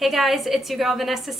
Hey guys, it's your girl Vanessa.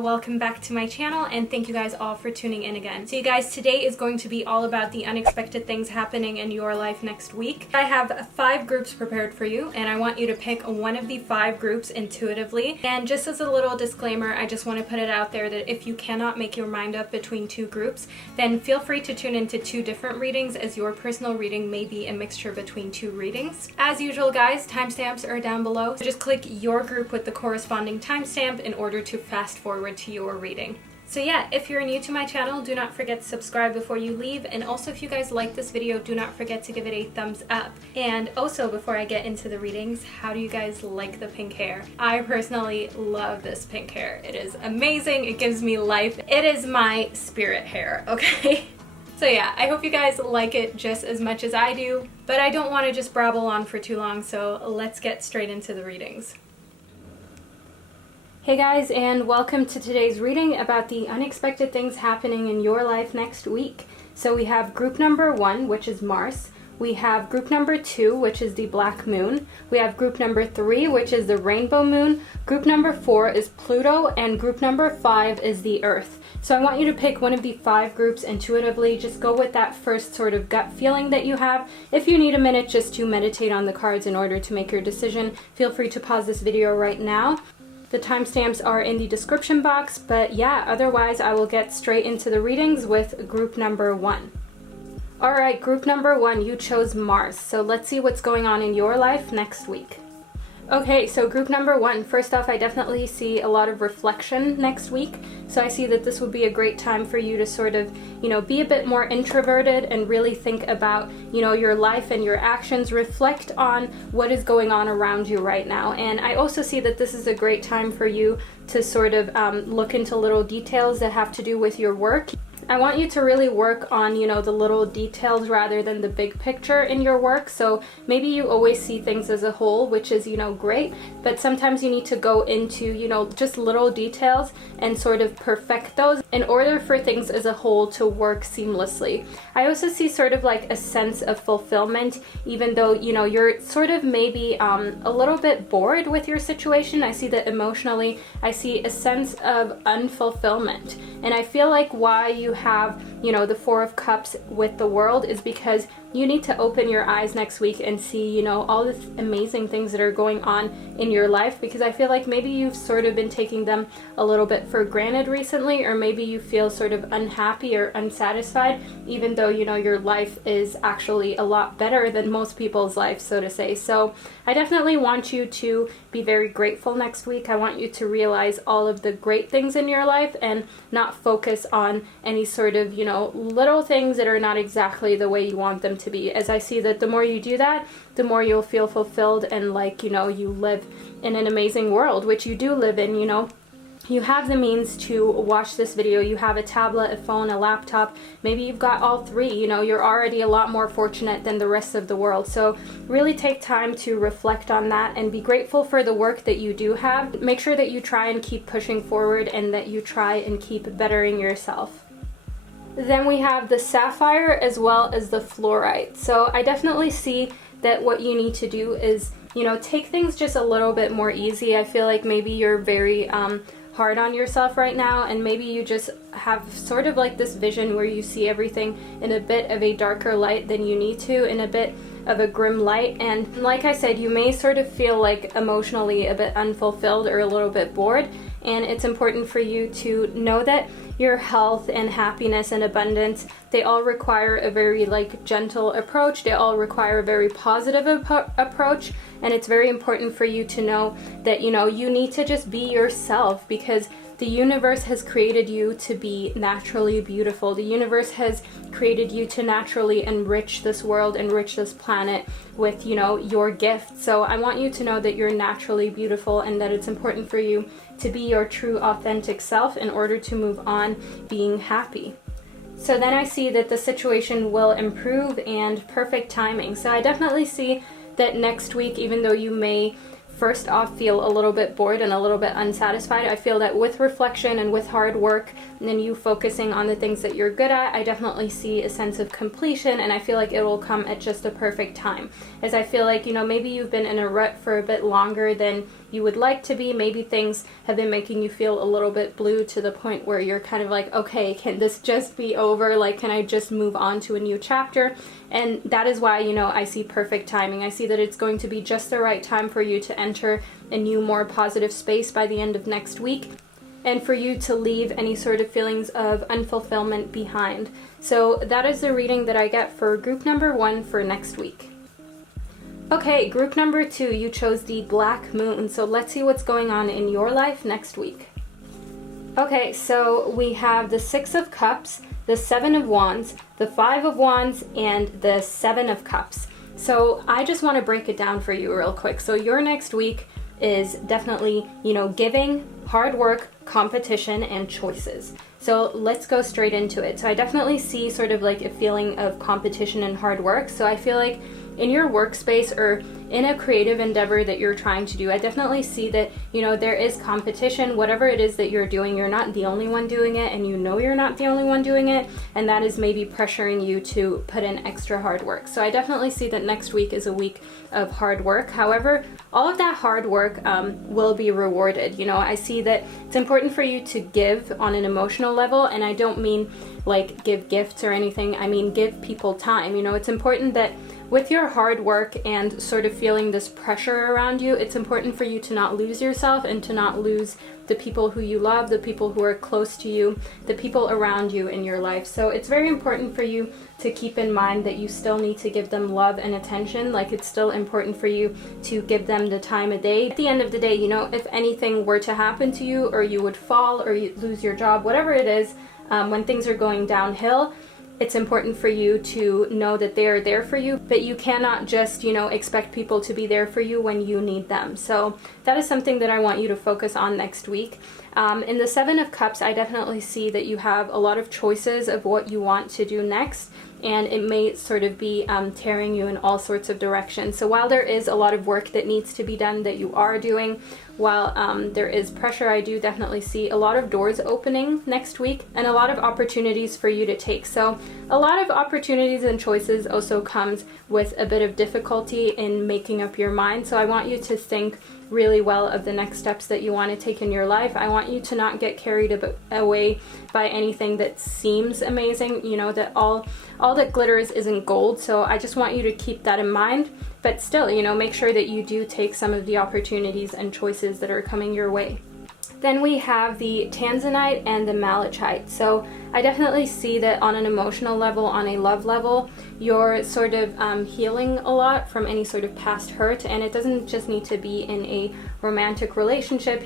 Welcome back to my channel and thank you guys all for tuning in again. So you guys, today is going to be all about the unexpected things happening in your life next week. I have 5 groups prepared for you and I want you to pick one of the 5 groups intuitively. And just as a little disclaimer, I just want to put it out there that if you cannot make your mind up between 2 groups, then feel free to tune into 2 different readings, as your personal reading may be a mixture between 2 readings. As usual guys, timestamps are down below, so just click your group with the corresponding timestamp in order to fast forward to your reading. So yeah, if you're new to my channel, do not forget to subscribe before you leave, and also if you guys like this video, do not forget to give it a thumbs up. And also, before I get into the readings, how do you guys like the pink hair? I personally love this pink hair. It is amazing. It gives me life. It is my spirit hair, okay? So yeah, I hope you guys like it just as much as I do, but I don't want to just babble on for too long, so let's get straight into the readings. Hey guys, and welcome to today's reading about the unexpected things happening in your life next week. So we have group number 1, which is Mars. We have group number 2, which is the Black Moon. We have group number 3, which is the Rainbow Moon. Group number 4 is Pluto, and group number 5 is the Earth. So I want you to pick one of the 5 groups intuitively. Just go with that first sort of gut feeling that you have. If you need a minute just to meditate on the cards in order to make your decision, feel free to pause this video right now. The timestamps are in the description box, but yeah, otherwise I will get straight into the readings with group number 1. Alright, group number 1, you chose Mars, so let's see what's going on in your life next week. Okay, so group number 1, first off, I definitely see a lot of reflection next week. So I see that this would be a great time for you to sort of, be a bit more introverted and really think about, your life and your actions. Reflect on what is going on around you right now. And I also see that this is a great time for you to sort of look into little details that have to do with your work. I want you to really work on, the little details rather than the big picture in your work. So maybe you always see things as a whole, which is, great, but sometimes you need to go into, just little details and sort of perfect those in order for things as a whole to work seamlessly. I also see sort of like a sense of fulfillment, even though, you're sort of maybe a little bit bored with your situation. I see that emotionally, I see a sense of unfulfillment. And I feel like why you have, the 4 of Cups with the World is because you need to open your eyes next week and see, all the amazing things that are going on in your life, because I feel like maybe you've sort of been taking them a little bit for granted recently, or maybe you feel sort of unhappy or unsatisfied, even though, your life is actually a lot better than most people's life, so to say. So I definitely want you to be very grateful next week. I want you to realize all of the great things in your life and not focus on any sort of, little things that are not exactly the way you want them to be. As I see that the more you do that, the more you'll feel fulfilled and like, you live in an amazing world, which you do live in. You have the means to watch this video. You have a tablet, a phone, a laptop. Maybe you've got all 3. You're already a lot more fortunate than the rest of the world. So really take time to reflect on that and be grateful for the work that you do have. Make sure that you try and keep pushing forward and that you try and keep bettering yourself. Then we have the Sapphire as well as the Fluorite. So I definitely see that what you need to do is, take things just a little bit more easy. I feel like maybe you're very hard on yourself right now, and maybe you just have sort of like this vision where you see everything in a bit of a darker light than you need to, in a bit of a grim light. And like I said, you may sort of feel like emotionally a bit unfulfilled or a little bit bored, and it's important for you to know that your health and happiness and abundance, they all require a very gentle approach. They all require a very positive approach, and it's very important for you to know that you need to just be yourself, because the universe has created you to be naturally beautiful. The universe has created you to naturally enrich this world, enrich this planet with, your gift. So I want you to know that you're naturally beautiful and that it's important for you to be your true authentic self in order to move on being happy. So then I see that the situation will improve, and perfect timing. So I definitely see that next week, even though you may first off feel a little bit bored and a little bit unsatisfied. I feel that with reflection and with hard work and then you focusing on the things that you're good at, I definitely see a sense of completion, and I feel like it will come at just a perfect time. As I feel like, maybe you've been in a rut for a bit longer than you would like to be. Maybe things have been making you feel a little bit blue to the point where you're kind of like, okay, can this just be over? Like, can I just move on to a new chapter? And that is why, I see perfect timing. I see that it's going to be just the right time for you to enter a new, more positive space by the end of next week, and for you to leave any sort of feelings of unfulfillment behind. So that is the reading that I get for group number 1 for next week. Okay, group number 2, you chose the Black Moon. So let's see what's going on in your life next week. Okay, so we have the 6 of Cups, the 7 of Wands, the 5 of Wands, and the 7 of Cups. So I just want to break it down for you real quick. So your next week is definitely, giving, hard work, competition, and choices. So let's go straight into it. So I definitely see sort of like a feeling of competition and hard work. So I feel like in your workspace or in a creative endeavor that you're trying to do, I definitely see that, there is competition. Whatever it is that you're doing, you're not the only one doing it, and you're not the only one doing it, and that is maybe pressuring you to put in extra hard work. So I definitely see that next week is a week of hard work. However, all of that hard work will be rewarded. I see that it's important for you to give on an emotional level, and I don't mean like give gifts or anything. I mean give people time. It's important that with your hard work and sort of feeling this pressure around you, it's important for you to not lose yourself and to not lose the people who you love, the people who are close to you, the people around you in your life. So it's very important for you to keep in mind that you still need to give them love and attention. Like, it's still important for you to give them the time of day. At the end of the day, if anything were to happen to you, or you would fall, or you lose your job, whatever it is, when things are going downhill, it's important for you to know that they are there for you, but you cannot just, expect people to be there for you when you need them. So that is something that I want you to focus on next week. In the 7 of Cups, I definitely see that you have a lot of choices of what you want to do next, and it may sort of be tearing you in all sorts of directions. So while there is a lot of work that needs to be done that you are doing, while there is pressure, I do definitely see a lot of doors opening next week and a lot of opportunities for you to take. So a lot of opportunities and choices also comes with a bit of difficulty in making up your mind. So I want you to think really well of the next steps that you want to take in your life. I want you to not get carried away by anything that seems amazing, that all that glitters isn't gold. So I just want you to keep that in mind, but still, make sure that you do take some of the opportunities and choices that are coming your way. Then we have the Tanzanite and the Malachite. So I definitely see that on an emotional level, on a love level, you're sort of healing a lot from any sort of past hurt, and it doesn't just need to be in a romantic relationship.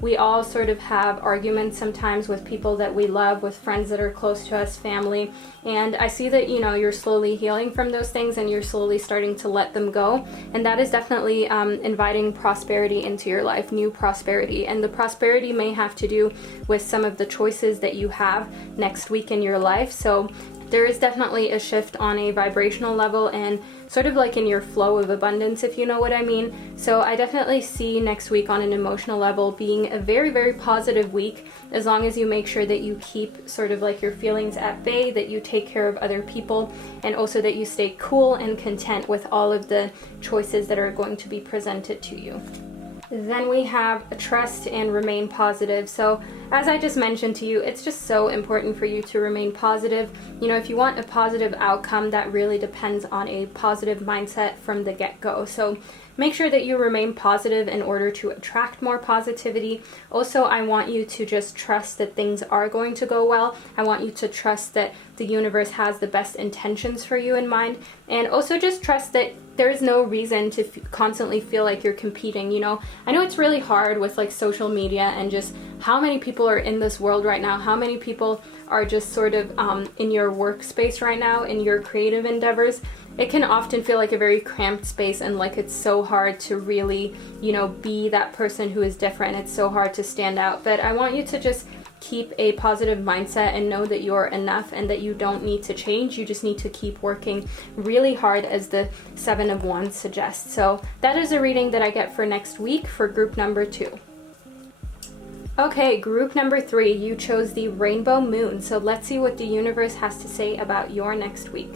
We all sort of have arguments sometimes with people that we love, with friends that are close to us, family, and I see that, you're slowly healing from those things and you're slowly starting to let them go, and that is definitely inviting prosperity into your life, new prosperity, and the prosperity may have to do with some of the choices that you have next week in your life. So there is definitely a shift on a vibrational level and sort of like in your flow of abundance, if you know what I mean. So I definitely see next week on an emotional level being a very, very positive week, as long as you make sure that you keep sort of like your feelings at bay, that you take care of other people, and also that you stay cool and content with all of the choices that are going to be presented to you. Then we have trust and remain positive. So as I just mentioned to you, it's just so important for you to remain positive. If you want a positive outcome, that really depends on a positive mindset from the get-go. So make sure that you remain positive in order to attract more positivity. Also, I want you to just trust that things are going to go well. I want you to trust that the universe has the best intentions for you in mind. And also just trust that there is no reason to constantly feel like you're competing. I know it's really hard with like social media and just how many people are in this world right now, how many people are just sort of in your workspace right now, in your creative endeavors. It can often feel like a very cramped space, and like it's so hard to really, be that person who is different. It's so hard to stand out. But I want you to just keep a positive mindset and know that you're enough and that you don't need to change. You just need to keep working really hard, as the Seven of Wands suggests. So that is a reading that I get for next week for group number 2. Okay, group number 3, you chose the Rainbow Moon. So let's see what the universe has to say about your next week.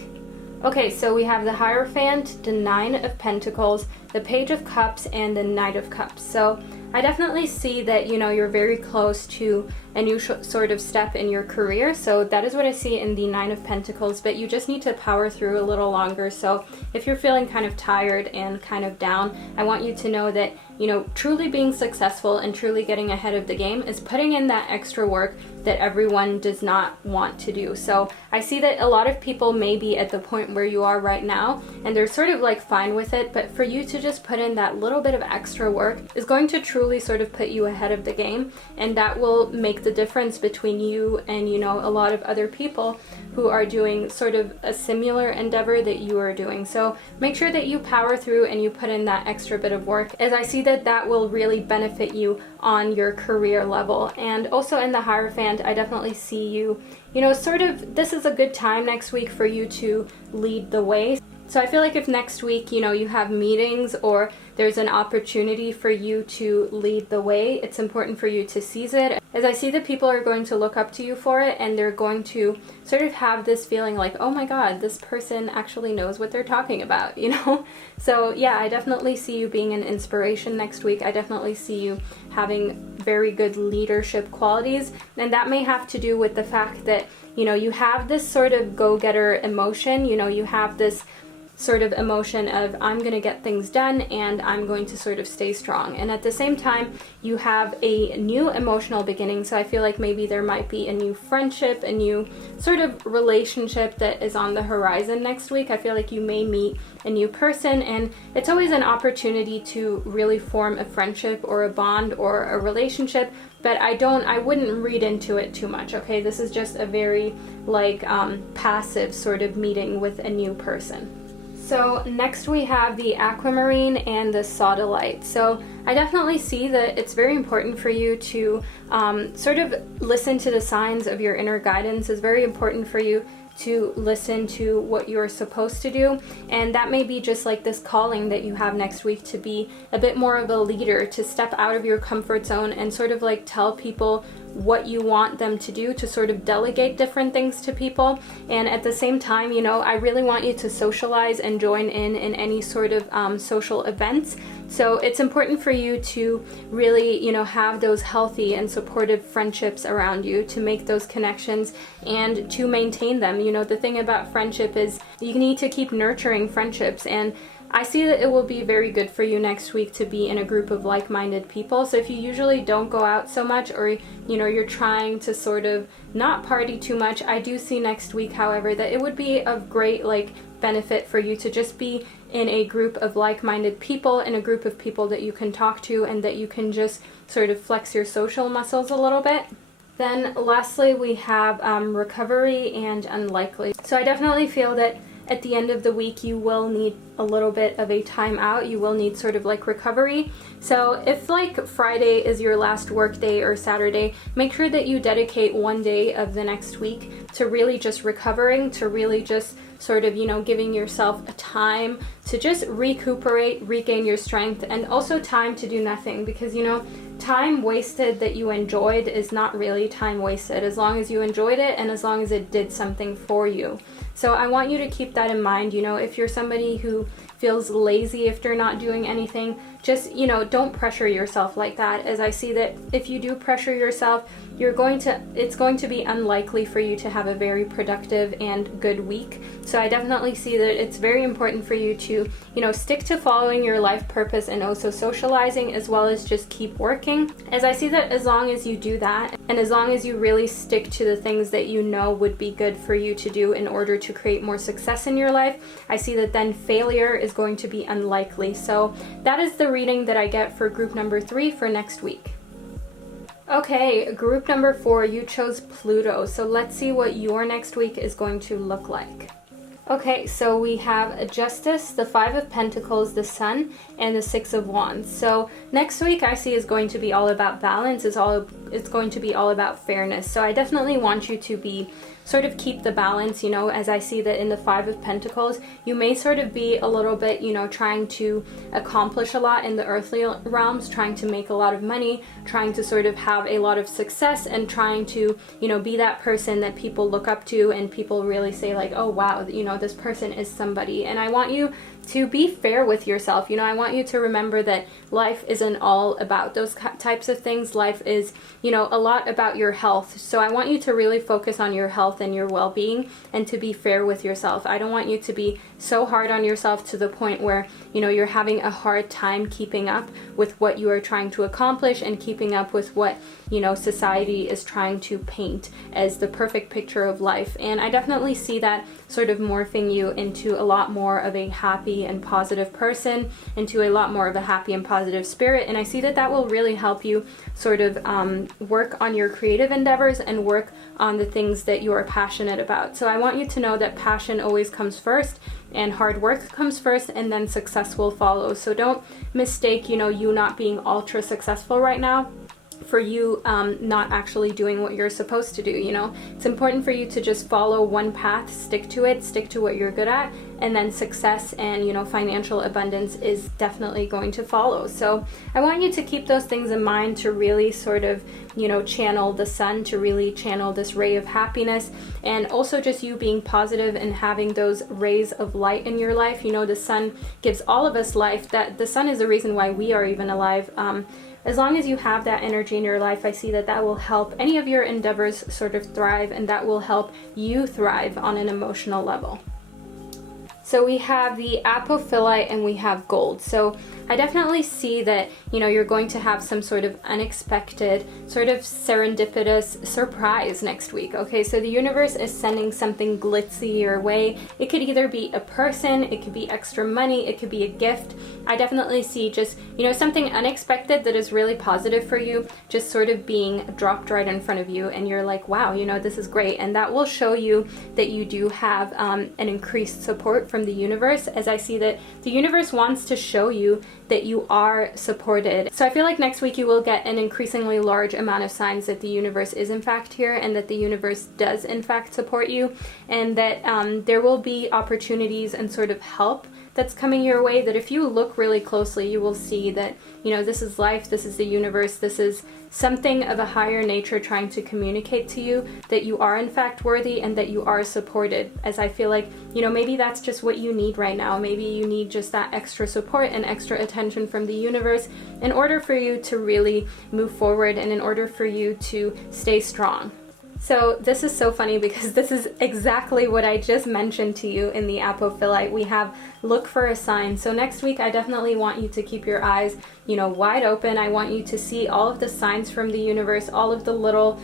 Okay, so we have the Hierophant, the Nine of Pentacles, the Page of Cups, and the Knight of Cups. So I definitely see that, you know, you're very close to a new sort of step in your career. So that is what I see in the Nine of Pentacles, but you just need to power through a little longer. So if you're feeling kind of tired and kind of down, I want you to know that, you know, truly being successful and truly getting ahead of the game is putting in that extra work that everyone does not want to do. So I see that a lot of people may be at the point where you are right now and they're sort of like fine with it, but for you to just put in that little bit of extra work is going to truly sort of put you ahead of the game, and that will make the difference between you and, you know, a lot of other people who are doing sort of a similar endeavor that you are doing. So make sure that you power through and you put in that extra bit of work, as I see that that will really benefit you on your career level. And also in the Hierophant, I definitely see you, you know, sort of, this is a good time next week for you to lead the way. So I feel like if next week, you know, you have meetings or there's an opportunity for you to lead the way, it's important for you to seize it, as I see that people are going to look up to you for it, and they're going to sort of have this feeling like, oh my god, this person actually knows what they're talking about, you know? So yeah, I definitely see you being an inspiration next week. I definitely see you having very good leadership qualities, and that may have to do with the fact that, you know, you have this sort of go-getter emotion, you know, you have this sort of emotion of, I'm going to get things done and I'm going to sort of stay strong. And at the same time, you have a new emotional beginning. So I feel like maybe there might be a new friendship, a new sort of relationship that is on the horizon next week. I feel like you may meet a new person, and it's always an opportunity to really form a friendship or a bond or a relationship, but I wouldn't read into it too much, okay? This is just a very like passive sort of meeting with a new person. So next we have the Aquamarine and the Sodalite. So I definitely see that it's very important for you to sort of listen to the signs of your inner guidance. It's very important for you to listen to what you're supposed to do, and that may be just like this calling that you have next week to be a bit more of a leader, to step out of your comfort zone and sort of like tell people what you want them to do, to sort of delegate different things to people. And at the same time, you know, I really want you to socialize and join in any sort of social events. So it's important for you to really, you know, have those healthy and supportive friendships around you, to make those connections and to maintain them. You know, the thing about friendship is you need to keep nurturing friendships, and I see that it will be very good for you next week to be in a group of like-minded people. So if you usually don't go out so much, or, you know, you're trying to sort of not party too much, I do see next week, however, that it would be of great like benefit for you to just be in a group of like-minded people, in a group of people that you can talk to and that you can just sort of flex your social muscles a little bit. Then lastly, we have recovery and unlikely. So I definitely feel that at the end of the week you will need a little bit of a time out. You will need sort of like recovery. So if like Friday is your last work day or Saturday, make sure that you dedicate one day of the next week to really just recovering, to really just sort of, you know, giving yourself a time to just recuperate, regain your strength, and also time to do nothing, because, you know, time wasted that you enjoyed is not really time wasted, as long as you enjoyed it and as long as it did something for you. So I want you to keep that in mind. You know, if you're somebody who feels lazy if you're not doing anything, just, you know, don't pressure yourself like that, as I see that if you do pressure yourself, it's going to be unlikely for you to have a very productive and good week. So I definitely see that it's very important for you to, you know, stick to following your life purpose and also socializing, as well as just keep working, as I see that as long as you do that, and as long as you really stick to the things that you know would be good for you to do in order to create more success in your life, I see that then failure is going to be unlikely. So that is the reading that I get for group number 3 for next week. Okay, group number 4, you chose Pluto. So let's see what your next week is going to look like. Okay, so we have Justice, the Five of Pentacles, the Sun, and the Six of Wands. So next week I see is going to be all about balance. It's going to be all about fairness. So I definitely want you to be sort of keep the balance, as I see that in the Five of Pentacles, you may sort of be a little bit, trying to accomplish a lot in the earthly realms, trying to make a lot of money, trying to sort of have a lot of success, and trying to, be that person that people look up to and people really say like, oh wow, this person is somebody. And I want you to be fair with yourself. I want you to remember that life isn't all about those types of things. Life is, a lot about your health. So I want you to really focus on your health and your well-being and to be fair with yourself. I don't want you to be so hard on yourself to the point where, you're having a hard time keeping up with what you are trying to accomplish and keeping up with what, society is trying to paint as the perfect picture of life. And I definitely see that sort of morphing you into a lot more of a happy and positive person, into a lot more of a happy and positive spirit. And I see that that will really help you sort of work on your creative endeavors and work on the things that you are passionate about. So I want you to know that passion always comes first, and hard work comes first, and then success will follow. So don't mistake, you not being ultra successful right now for you not actually doing what you're supposed to do. It's important for you to just follow one path, stick to it, stick to what you're good at, and then success and financial abundance is definitely going to follow. So I want you to keep those things in mind, to really sort of channel the sun, to really channel this ray of happiness, and also just you being positive and having those rays of light in your life. The sun gives all of us life. That the sun is the reason why we are even alive. As long as you have that energy in your life, I see that that will help any of your endeavors sort of thrive, and that will help you thrive on an emotional level. So we have the apophyllite and we have gold. So I definitely see that, you're going to have some sort of unexpected, sort of serendipitous surprise next week. Okay, so the universe is sending something glitzy your way. It could either be a person, it could be extra money, it could be a gift. I definitely see just, something unexpected that is really positive for you, just sort of being dropped right in front of you, and you're like, wow, this is great. And that will show you that you do have an increased support from the universe, as I see that the universe wants to show you that you are supported. So I feel like next week you will get an increasingly large amount of signs that the universe is in fact here, and that the universe does in fact support you, and that there will be opportunities and sort of help that's coming your way, that if you look really closely, you will see that, this is life, this is the universe, this is something of a higher nature trying to communicate to you that you are in fact worthy and that you are supported. As I feel like, maybe that's just what you need right now. Maybe you need just that extra support and extra attention from the universe in order for you to really move forward and in order for you to stay strong. So this is so funny because this is exactly what I just mentioned to you in the apophyllite. We have look for a sign. So next week I definitely want you to keep your eyes, wide open. I want you to see all of the signs from the universe, all of the little,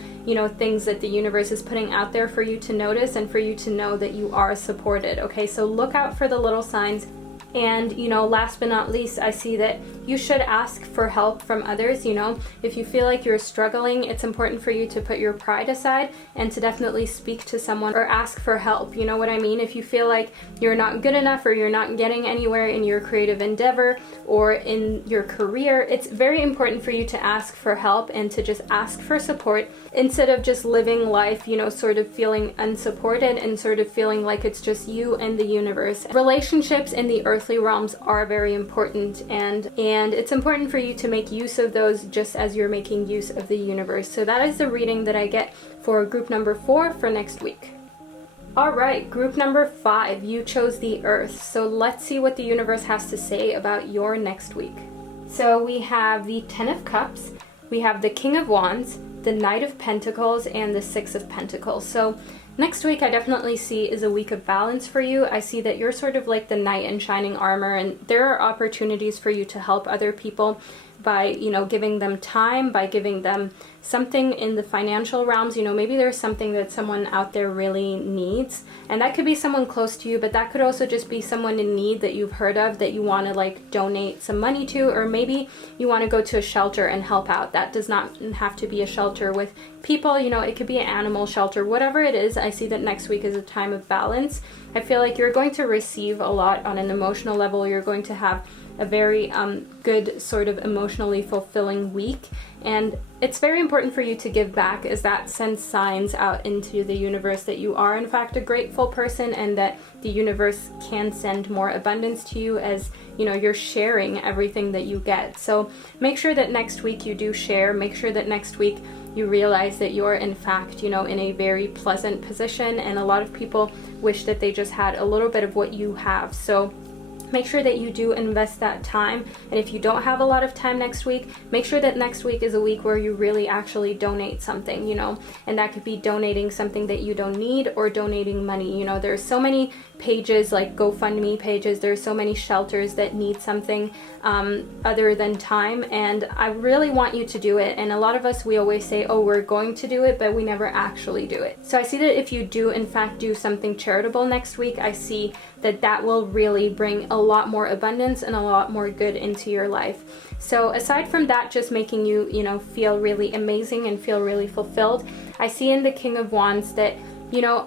things that the universe is putting out there for you to notice and for you to know that you are supported. Okay, so look out for the little signs. And, last but not least, I see that you should ask for help from others. If you feel like you're struggling, it's important for you to put your pride aside and to definitely speak to someone or ask for help. You know what I mean? If you feel like you're not good enough or you're not getting anywhere in your creative endeavor or in your career, it's very important for you to ask for help and to just ask for support instead of just living life, sort of feeling unsupported and sort of feeling like it's just you and the universe. Relationships in the earthly realms are very important, and it's important for you to make use of those just as you're making use of the universe. So that is the reading that I get for group number 4 for next week. Alright, group number 5, you chose the Earth. So let's see what the universe has to say about your next week. So we have the 10 of Cups, we have the King of Wands, the Knight of Pentacles, and the 6 of Pentacles. So next week I definitely see is a week of balance for you. I see that you're sort of like the knight in shining armor, and there are opportunities for you to help other people by, giving them time, by giving them something in the financial realms. Maybe there's something that someone out there really needs, and that could be someone close to you, but that could also just be someone in need that you've heard of that you want to like donate some money to, or maybe you want to go to a shelter and help out. That does not have to be a shelter with people, it could be an animal shelter, whatever it is. I see that next week is a time of balance, I feel like you're going to receive a lot on an emotional level. You're going to have a very good sort of emotionally fulfilling week, and it's very important for you to give back, as that sends signs out into the universe that you are in fact a grateful person, and that the universe can send more abundance to you as you're sharing everything that you get. So make sure that next week you do share. Make sure that next week you realize that you're in fact in a very pleasant position, and a lot of people wish that they just had a little bit of what you have. So make sure that you do invest that time. And if you don't have a lot of time next week, make sure that next week is a week where you really actually donate something, and that could be donating something that you don't need, or donating money. There's so many pages, like GoFundMe pages, there's so many shelters that need something other than time, and I really want you to do it. And a lot of us, we always say, oh, we're going to do it, but we never actually do it. So I see that if you do in fact do something charitable next week, I see that that will really bring a lot more abundance and a lot more good into your life. So aside from that, just making you feel really amazing and feel really fulfilled, I see in the King of Wands that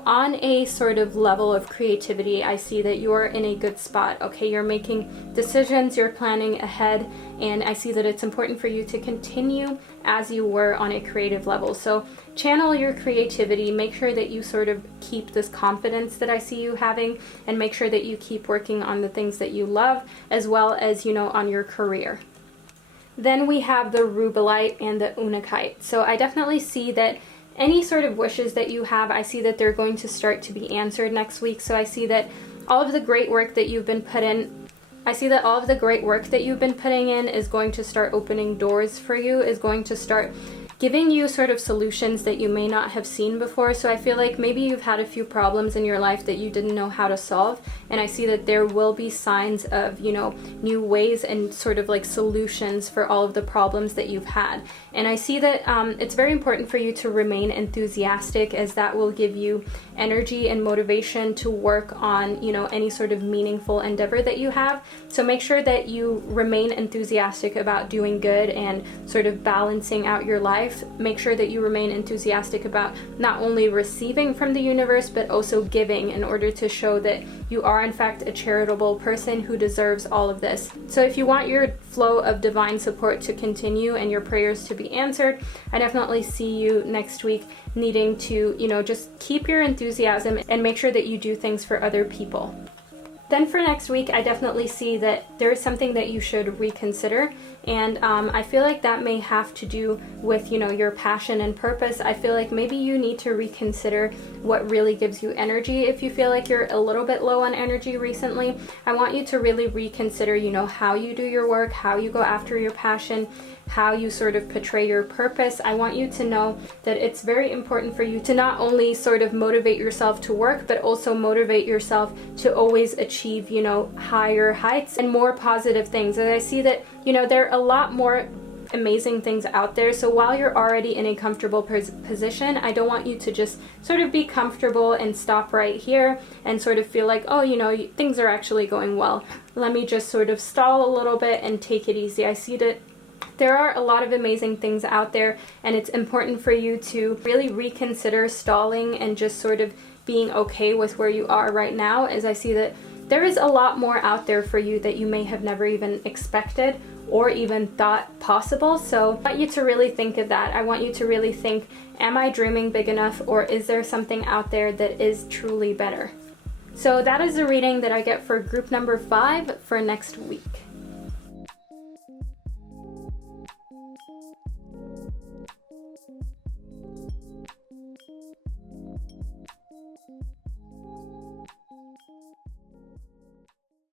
on a sort of level of creativity, I see that you're in a good spot. Okay, you're making decisions, you're planning ahead, and I see that it's important for you to continue as you were on a creative level. So channel your creativity, make sure that you sort of keep this confidence that I see you having, and make sure that you keep working on the things that you love, as well as on your career. Then we have the Rubellite and the Unakite. So I definitely see that any sort of wishes that you have, I see that they're going to start to be answered next week. So I see that all of the great work that you've been putting in is going to start opening doors for you, is going to start giving you sort of solutions that you may not have seen before. So I feel like maybe you've had a few problems in your life that you didn't know how to solve, and I see that there will be signs of new ways and sort of like solutions for all of the problems that you've had. And I see that it's very important for you to remain enthusiastic, as that will give you energy and motivation to work on any sort of meaningful endeavor that you have. So make sure that you remain enthusiastic about doing good and sort of balancing out your life. Make sure that you remain enthusiastic about not only receiving from the universe, but also giving, in order to show that you are in fact a charitable person who deserves all of this. So if you want your flow of divine support to continue and your prayers to be answered, I definitely see you next week needing to just keep your enthusiasm and make sure that you do things for other people. Then for next week, I definitely see that there is something that you should reconsider, and I feel like that may have to do with your passion and purpose. I feel like maybe you need to reconsider what really gives you energy. If you feel like you're a little bit low on energy recently, I want you to really reconsider how you do your work, how you go after your passion, how you sort of portray your purpose. I want you to know that it's very important for you to not only sort of motivate yourself to work, but also motivate yourself to always achieve higher heights and more positive things. And I see that there are a lot more amazing things out there. So while you're already in a comfortable position, I don't want you to just sort of be comfortable and stop right here and sort of feel like, oh, things are actually going well. Let me just sort of stall a little bit and take it easy. I see that there are a lot of amazing things out there, and it's important for you to really reconsider stalling and just sort of being okay with where you are right now, as I see that there is a lot more out there for you that you may have never even expected or even thought possible. So I want you to really think of that. I want you to really think, am I dreaming big enough, or is there something out there that is truly better? So that is the reading that I get for group number 5 for next week.